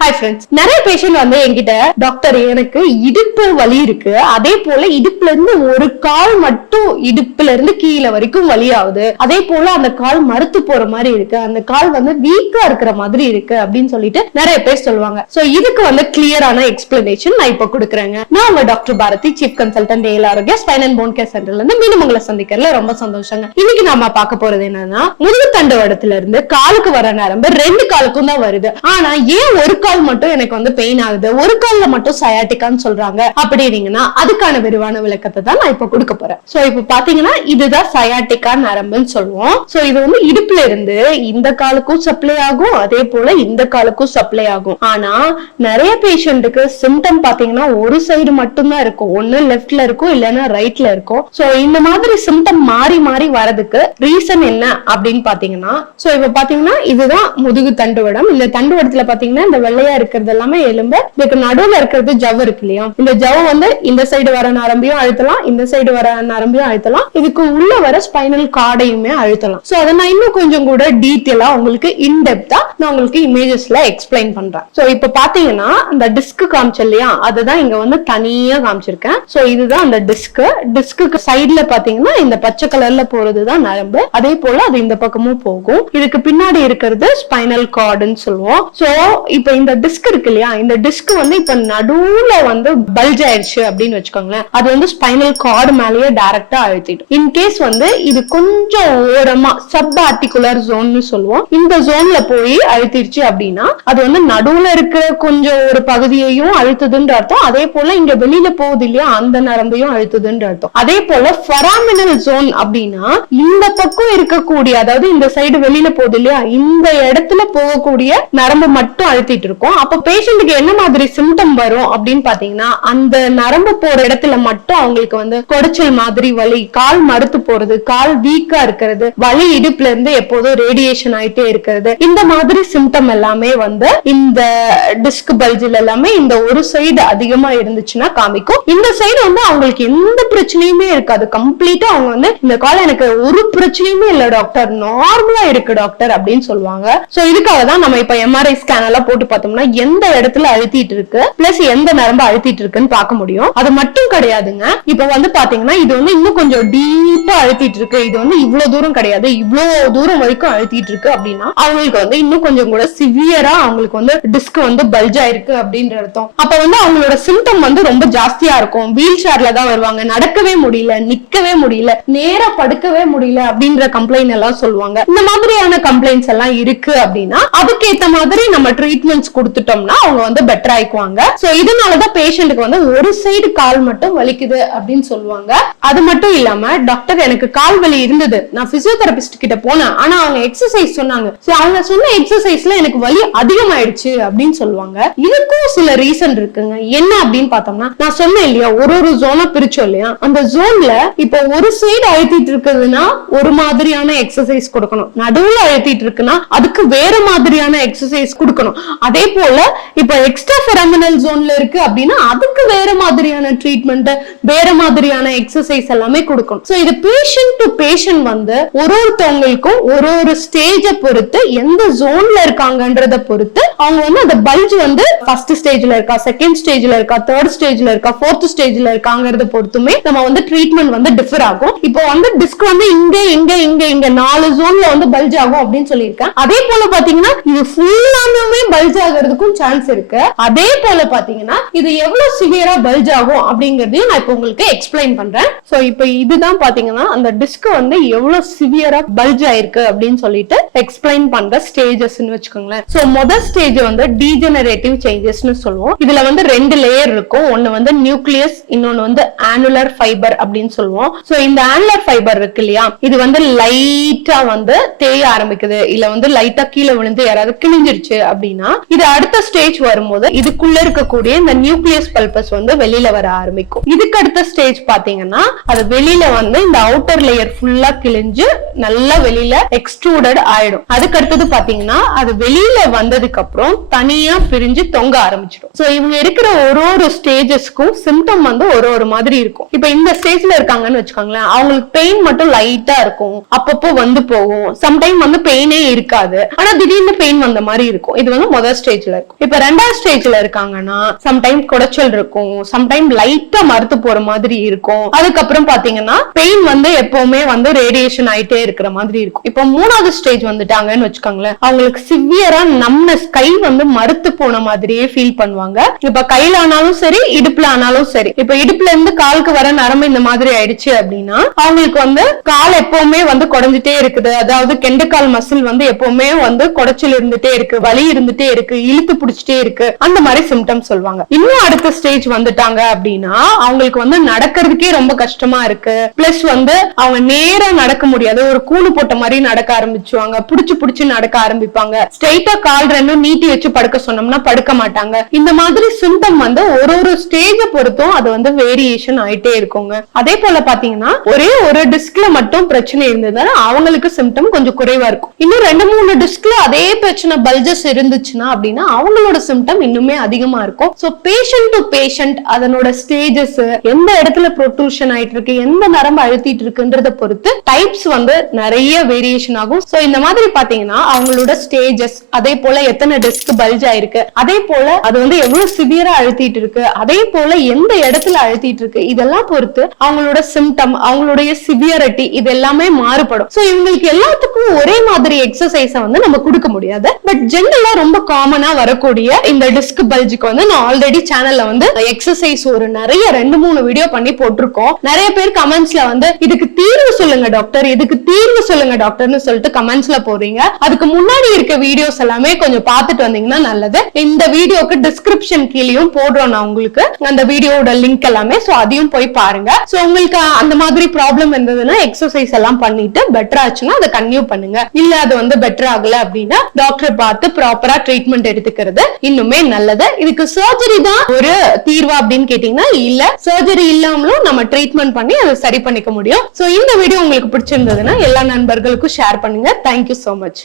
Hi friends நிறைய patient வந்து என்கிட்ட டாக்டர் எனக்கு இடுப்பு வலி இருக்கு. அதே போல இடுப்புல இருந்து ஒரு கால் மட்டும் இடுப்புல இருந்து கீழே வரைக்கும் வலி ஆகுது. அதே போல அந்த கால் மறுத்து போற மாதிரி இருக்கு. அந்த கால் வந்து வீக்கா இருக்கிற மாதிரி இருக்கு அப்படின்னு சொல்லிட்டு நிறைய பேர் சொல்லுவாங்க. சோ இதுக்கு வந்து கிளியரான எக்ஸ்பிளனேஷன் நான் இப்ப கொடுக்குறேங்க. நான் உங்க டாக்டர் பாரதி சீஃப் கன்சல்டன்ட் ஏல் ஆரோக்கிய ஸ்பைன் அண்ட் போன் கேர் சென்டர்ல இருந்து மீண்டும் உங்களை சந்திக்கிறதுல ரொம்ப சந்தோஷங்க. இன்னைக்கு நாம பார்க்க போறது என்னன்னா முதுகு தண்டுவடத்துல இருந்து காலுக்கு வர நரம்பு ரெண்டு காலுக்கும் தான் வருது. ஆனா ஏன் ஒரு கால் மட்டும் எனக்கு வந்து பெயின் ஆகுது. ஒரு கால்ல மட்டும் சயாட்டிக்கான்னு சொல்றாங்க அப்படின்னீங்கன்னா அதுக்கான விரிவான விளக்கத்தை தான் நான் இப்ப கொடுக்க போறேன். சோ இப்ப பாத்தீங்கன்னா இதுதான் சயாட்டிக்கா நரம்புன்னு சொல்லுவோம். சோ இது வந்து இடுப்புல இருந்து இந்த காலுக்கும் சப்ளை ஆகும் அதே போல இந்த காலுக்கும் சப்ளை ஆகும். ஆனா நிறைய பேஷண்ட்டுக்கு சிம்டம் பாத்தீங்கன்னா ஒரு சைடு மட்டும்தான் இருக்கும். ஒண்ணு லெஃப்ட்ல இருக்கும் இல்லைன்னா ரைட்ல இருக்கும். சோ இந்த மாதிரி சிம்டம் மாறி மாறி வரதுக்கு ரீசன் என்ன அப்படின்னு பாத்தீங்கன்னா சோ இப்ப பாத்தீங்கன்னா இதுதான் முதுகு தண்டுவடம். இந்த தண்டுவடத்துல பாத்தீங்கன்னா இந்த வெள்ளையா இருக்கிறது எல்லாமே எலும்பு. இதுக்கு நடுவுல இருக்கிறது ஜவ் இருக்கு இல்லையா? இந்த ஜவ் வந்து இந்த சைடு வர நரம்பையும் அழுத்தலாம் இந்த சைடு வர நரம்பையும் அழுத்தலாம். இதுக்கு உள்ள வர ஸ்பைனல் கார்டையுமே அழுத்தலாம். சோ அதை நான் இன்னும் கொஞ்சம் கூட டீட்டெயிலா உங்களுக்கு இன்டெப்தா நான் உங்களுக்கு இமேஜஸ்ல எக்ஸ்பிளைன் பண்றேன். சோ இப்ப பாத்தீங்கன்னா அந்த டிஸ்க் காமிச்சேன் இல்லையா? அதுதான் இங்க வந்து தனியா காமிச்சிருக்கேன். சோ இதுதான் அந்த டிஸ்க் டிஸ்க்கு சைட்ல பாத்தீங்கன்னா இந்த பச்சை கலர்ல போறதுதான் நரம்பு. அதே போல அது இந்த பக்கமும் போகும். இதுக்கு பின்னாடி இருக்கிறது ஸ்பைனல் கார்டுன்னு சொல்லுவோம். சோ இப்ப இந்த இந்த டிஸ்க் இருக்கு இல்லையா? இந்த டிஸ்க் வந்து இப்ப நடுவுல வந்து பல்ஜ் ஆயிடுச்சு அப்படின்னு வச்சுக்கோங்களேன். அது வந்து ஸ்பைனல் கார்டு மேலேயே டைரக்டா அழுத்திடும். இன் கேஸ் வந்து இது கொஞ்சம் ஓரமா சப் ஆர்டிகுலர் ஜோன்னு சொல்லுவோம். இந்த ஜோன்ல போய் அழுத்திடுச்சு அப்படின்னா அது வந்து நடுவுல இருக்கிற கொஞ்சம் ஒரு பகுதியையும் அழுத்துதுன்ற அர்த்தம். அதே போல இங்க வெளியில போகுது இல்லையா? அந்த நரம்பையும் அழுத்துதுன்ற அர்த்தம். அதே போல ஃபெராமினல் ஜோன் அப்படின்னா இந்த பக்கம் இருக்கக்கூடிய அதாவது இந்த சைடு வெளியில போகுது இல்லையா? இந்த இடத்துல போகக்கூடிய நரம்பு மட்டும் அழுத்திட்டு இருக்கும். அப்போ பேஷண்ட்டுக்கு என்ன மாதிரி சிம்டம் வரும் அப்படின்னு பாத்தீங்கன்னா அந்த நரம்பு போற இடத்துல மட்டும் அவங்களுக்கு வந்து கொடைச்சல் மாதிரி வலி கால் மறுத்து போறது கால் வீக்கா இருக்கிறது வலி இடுப்புல இருந்து எப்போதும் ரேடியேஷன் ஆயிட்டே இருக்கிறது. இந்த மாதிரி சிம்டம் எல்லாமே வந்து இந்த டிஸ்க் பல்ஜில் எல்லாமே இந்த ஒரு சைடு அதிகமா இருந்துச்சுன்னா காமிக்கும். இந்த சைடு வந்து அவங்களுக்கு எந்த பிரச்சனையுமே இருக்காது. கம்ப்ளீட்டா அவங்க வந்து இந்த கால எனக்கு ஒரு பிரச்சனையுமே இல்ல டாக்டர் நார்மலா இருக்கு டாக்டர் அப்படின்னு சொல்லுவாங்க. சோ இதுக்காக தான் நம்ம இப்ப எம்ஆர்ஐ ஸ்கேன் எல்லாம் போட்டு பார்த்தோம்னா எந்த இடத்துல அழுத்திட்டு இருக்கு பிளஸ் எந்த நரம்பு அழுத்திட்டு இருக்குன்னு பார்க்க முடியும். அது மட்டும் கிடையாதுங்க. இப்ப வந்து பாத்தீங்கன்னா இது வந்து இன்னும் கொஞ்சம் டீப்பா அழுத்திட்டு இருக்கு. இது வந்து இவ்வளவு தூரம் கிடையாது. இவ்வளவு தூரம் வரைக்கும் அழுத்திட்டு இருக்கு அப்படின்னா அவங்களுக்கு வந்து இன்னும் கொஞ்சம் கூட சிவியரா அவங்களுக்கு வந்து டிஸ்க் வந்து பல்ஜ் ஆயிருக்கு அப்படின்ற அர்த்தம். அப்ப வந்து அவங்களோட சிம்டம் வந்து ரொம்ப ஜாஸ்தியா இருக்கும். வீல் சேர்ல தான் வருவாங்க. நடக்கவே முடியல நிக்கவே முடியல நேரா படுக்கவே முடியல அப்படின்ற கம்ப்ளைண்ட் எல்லாம் சொல்லுவாங்க. இந்த மாதிரியான கம்ப்ளைண்ட்ஸ் எல்லாம் இருக்கு அப்படின்னா அதுக்கேத்த மாதிரி நம்ம ட்ரீட்மெண்ட்ஸ் கொடுத்துட்டோம்னா அவங்க வந்து பெட்டர் ஆயிக்குவாங்க. சோ இதனாலதான் பேஷண்ட்டுக்கு வந்து ஒரு சைடு கால் மட்டும் வலிக்குது அப்படின்னு சொல்லுவாங்க. அது மட்டும் இல்லாம டாக்டர் எனக்கு கால் வலி இருந்தது. நான் பிசியோதெரபிஸ்ட் கிட்ட போனேன். ஆனா அவங்க எக்ஸசைஸ் சொன்னாங்க. சோ அவங்க சொன்ன எக்ஸசைஸ்ல எனக்கு வலி அதிகமாயிடுச்சு அப்படின்னு சொல்லுவாங்க. இதுக்கும் சில ரீசன் இருக்குங்க. என்ன அப்படின்னு பார்த்தோம்னா நான் சொன்னேன் இல்லையா ஒரு ஒரு ஜோனா பிரிச்சோம் இல்லையா? அந்த ஜோன்ல இப்போ ஒரு சைடு அழுத்திட்டு இருக்குதுன்னா ஒரு மாதிரியான எக்ஸசைஸ் கொடுக்கணும். நடுவுல அழுத்திட்டு இருக்குன்னா அதுக்கு வேற மாதிரியான எக்ஸசைஸ் கொடுக்கணும். அதே போல இப்ப எக்ஸ்ட்ரா ஃபெரமினல் ஜோன்ல இருக்கு அப்படின்னா அதுக்கு வேற மாதிரியான ட்ரீட்மெண்ட் வேற மாதிரியான எக்ஸசைஸ் எல்லாமே கொடுக்கணும். சோ இது பேஷண்ட் டு பேஷண்ட் வந்து ஒரு ஒருத்தவங்களுக்கும் ஒரு ஒரு ஸ்டேஜை பொறுத்து எந்த ஜோன்ல இருக்காங்கன்றத பொறுத்து அவங்க வந்து அந்த பல்ஜ் வந்து ஃபர்ஸ்ட் ஸ்டேஜ்ல இருக்கா செகண்ட் ஸ்டேஜ்ல இருக்கா தேர்ட் ஸ்டேஜ்ல இருக்கா ஃபோர்த் ஸ்டேஜ்ல இருக்காங்கறத பொறுத்துமே நம்ம வந்து ட்ரீட்மெண்ட் வந்து டிஃபர் ஆகும். இப்போ வந்து டிஸ்க் வந்து இங்க இங்க இங்க இங்க நாலு ஜோன்ல வந்து பல்ஜ் ஆகும் அப்படின்னு சொல்லியிருக்கேன். அதே போல பாத்தீங்கன்னா இது ஃபுல்லாமே பல்ஜ் ஆகிறதுக்கும் சான்ஸ் இருக்கு. அதே போல பாத்தீங்கன்னா இது எவ்வளவு சிவியரா பல்ஜ் ஆகும் அப்படிங்கறதையும் நான் இப்போ உங்களுக்கு எக்ஸ்பிளைன் பண்றேன். சோ இப்போ இதுதான் பாத்தீங்கன்னா அந்த டிஸ்க் வந்து எவ்வளவு சிவியரா பல்ஜ் ஆயிருக்கு அப்படின்னு சொல்லிட்டு எக்ஸ்பிளைன் பண்ற ஸ்டேஜஸ் வச்சுக்கோங்களேன். சோ முதல் ஸ்டேஜ் வந்து டீஜெனரேட்டிவ் சேஞ்சஸ்னு சொல்லுவோம். இதுல வந்து ரெண்டு லேயர் இருக்கும். ஒன்னு வந்து நியூக்ளியஸ் இன்னொன்னு வந்து ஆனுலர் ஃபைபர் அப்படின்னு சொல்லுவோம். சோ இந்த ஆனுலர் ஃபைபர் இருக்கு இல்லையா? இது வந்து லைட்டா வந்து தேய ஆரம்பிக்குது. இல்ல வந்து லைட்டா கீழே விழுந்து யாராவது கிழிஞ்சிருச்சு அப்படின்னா இது அடுத்த ஸ்டேஜ் வரும்போது இதுக்குள்ள இருக்கக்கூடிய இந்த நியூக்ளியஸ் பல்பஸ் வந்து வெளியில வர ஆரம்பிக்கும். இதுக்கு அடுத்த ஸ்டேஜ் பாத்தீங்கன்னா அது வெளியில வந்து இந்த அவுட்டர் லேயர் ஃபுல்லா கிழிஞ்சு நல்லா வெளியில எக்ஸ்ட்ரூடட் ஆயிடும். அதுக்கு அடுத்தது பாத்தீங்கன்னா அது வெளியில வந்ததுக்கு அப்புறம் தனியா பிரிஞ்சு தொங்க ஆரம்பிச்சிடும். சோ இவங்க இருக்கிற ஒரு ஒரு ஸ்டேஜஸ்க்கும் சிம்டம் வந்து ஒரு ஒரு மாதிரி இருக்கும். இப்ப இந்த ஸ்டேஜ்ல இருக்காங்கன்னு வச்சுக்கோங்களேன் அவங்களுக்கு பெயின் மட்டும் லைட்டா இருக்கும். அப்பப்போ வந்து போகும். சம்டைம் வந்து பெயினே இருக்காது. ஆனா திடீர்னு பெயின் வந்த மாதிரி இருக்கும். இது வந்து முதல் ஸ்டேஜ்ல இருக்கும். இப்ப ரெண்டாவது ஸ்டேஜ்ல இருக்காங்கன்னா சம்டைம் குடைச்சல் இருக்கும். சம்டைம் லைட்டா மறுத்து போற மாதிரி இருக்கும். அதுக்கப்புறம் பாத்தீங்கன்னா பெயின் வந்து எப்பவுமே வந்து ரேடியேஷன் ஆயிட்டே இருக்கிற மாதிரி இருக்கும். இப்ப மூணாவது ஸ்டேஜ் வந்துட்டாங்கன்னு வச்சுக்கோங்களேன் அவங்களுக்கு சிவியரா நம்னஸ் கை வந்து மறுத்து போன மாதிரியே ஃபீல் பண்ணுவாங்க. இப்ப கையில ஆனாலும் சரி இடுப்புல ஆனாலும் சரி. இப்ப இடுப்புல இருந்து காலுக்கு வர நரம்பு இந்த மாதிரி ஆயிடுச்சு அப்படின்னா அவங்களுக்கு வந்து கால் எப்பவுமே வந்து குறைஞ்சிட்டே இருக்குது. அதாவது கெண்டுக்கால் மசில் வந்து எப்பவுமே வந்து குடைச்சல் இருந்துட்டே இருக்கு வலி இருந்துட்டே இருக்கு. இழுத்து பிடிச்சிட்டே இருக்கு. அந்த மாதிரி சிம்டம் சொல்லுவாங்க. இன்னும் அடுத்த ஸ்டேஜ் வந்துட்டாங்க அப்படின்னா அவங்களுக்கு வந்து நடக்கிறதுக்கே ரொம்ப கஷ்டமா இருக்கு. பிளஸ் வந்து அவங்க நேரா நடக்க முடியாது. ஒரு கூணு போட்ட மாதிரி நடக்க ஆரம்பிச்சுவாங்க. புடிச்சு புடிச்சு நடக்க ஆரம்பிப்பாங்க. ஸ்ட்ரெயிட்டா கால் ரெண்டும் நீட்டி வச்சு படுக்க சொன்னோம்னா படுக்க மாட்டாங்க. இந்த மாதிரி சிம்டம் வந்து ஒரு ஒரு ஸ்டேஜ பொறுத்தும் அது வந்து வேரியேஷன் ஆயிட்டே இருக்குங்க. அதே போல பாத்தீங்கன்னா ஒரே ஒரு டிஸ்க்ல மட்டும் பிரச்சனை இருந்ததுன்னா அவங்களுக்கு சிம்டம் கொஞ்சம் குறைவா இருக்கும். இன்னும் ரெண்டு மூணு டிஸ்க்ல அதே பிரச்சனை பல்ஜஸ் இருந்துச்சுன்னா அப்படின்னா அவங்களோட சிம்டம் இன்னுமே அதிகமா இருக்கும். சோ பேஷண்ட் டு பேஷண்ட் அதனோட ஸ்டேஜஸ் எந்த இடத்துல ப்ரொட்ரூஷன் ஆயிட்டு இருக்கு எந்த நரம்பு அழுத்திட்டு இருக்குன்றத பொறுத்து டைப்ஸ் வந்து நிறைய வேரியேஷன் ஆகும். சோ இந்த மாதிரி பாத்தீங்கன்னா அவங்களோட ஸ்டேஜஸ் அதே போல எத்தனை டிஸ்க் பல்ஜ் ஆயிருக்கு அதே போல அது வந்து எவ்வளவு சிவியரா அழுத்திட்டு இருக்கு அதே போல எந்த இடத்துல அழுத்திட்டு இருக்கு இதெல்லாம் பொறுத்து அவங்களோட சிம்டம் அவங்களுடைய சிவியரிட்டி இது எல்லாமே மாறுபடும். சோ இவங்களுக்கு எல்லாத்துக்கும் ஒரே மாதிரி எக்ஸசைஸ் வந்து நம்ம கொடுக்க முடியாது. பட் ஜென்ரலா ரொம்ப காமன் வரக்கூடிய இந்த டிஸ்க் பல்ஜுக்கு வந்து நான் ஆல்ரெடி சேனல்ல வந்து எக்ஸசைஸ் ஒரு நிறைய ரெண்டு மூணு வீடியோ பண்ணி போட்டிருக்கோம். நிறைய பேர் கமெண்ட்ஸ்ல வந்து இதுக்கு தீர்வு சொல்லுங்க டாக்டர் இதுக்கு தீர்வு சொல்லுங்க டாக்டர்னு சொல்லிட்டு கமெண்ட்ஸ்ல போறீங்க அதுக்கு முன்னாடி இருக்க வீடியோஸ் எல்லாமே கொஞ்சம் பார்த்துட்டு வந்தீங்கன்னா நல்லது. இந்த வீடியோக்கு டிஸ்கிரிப்ஷன் கீழேயும் போடுறோம் நான் உங்களுக்கு. அந்த வீடியோட லிங்க் எல்லாமே சோ அதையும் போய் பாருங்க. சோ உங்களுக்கு அந்த மாதிரி ப்ராப்ளம் இருந்ததுன்னா எக்ஸசைஸ் எல்லாம் பண்ணிட்டு பெட்டர் ஆச்சுன்னா அதை கன்டினியூ பண்ணுங்க. இல்ல அது வந்து பெட்டர் ஆகல அப்படின்னா டாக்டர் பார்த்து ப்ராப்பரா ட்ரீட்மெண்ட் எடுத்துக்கிறது இன்னுமே நல்லது. இதுக்கு சர்ஜரி தான் ஒரு தீர்வா அப்படின்னு கேட்டீங்கன்னா இல்ல. சர்ஜரி இல்லாமலும் நம்ம ட்ரீட்மெண்ட் பண்ணி அதை சரி பண்ணிக்க முடியும். சோ இந்த வீடியோ உங்களுக்கு பிடிச்சிருந்ததுன்னா எல்லா நண்பர்களுக்கும் ஷேர் பண்ணுங்க. Thank you so much